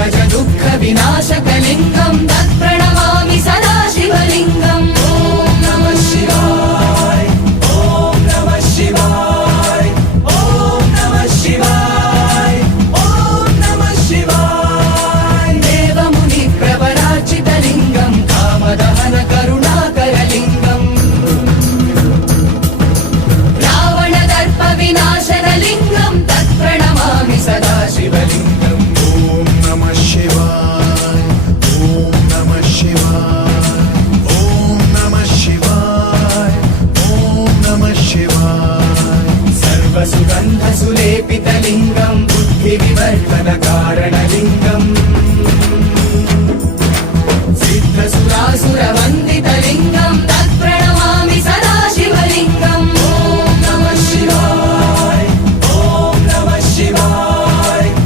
जन्मज दुःख विनाशकलिङ्गं तत्प्रणमामि सदा शिवलिङ्गम् ॐ नमः शिवाय ॐ नमः शिवाय ॐ नमः शिवाय ॐ नमः शिवाय देवमुनि प्रवरार्चितलिङ्गं कामदहन करुणाकरलिङ्गम् रावणदर्प विनाशनलिङ्गं तत्प्रणमामि सदा शिवलिङ्गम् ॐ नमः शिवाय ॐ नमः शिवाय ॐ नमः शिवाय ॐ नमः शिवाय सर्वसुगन्धसुलेपितलिङ्गं बुद्धिविवर्धनकारणलिङ्गम्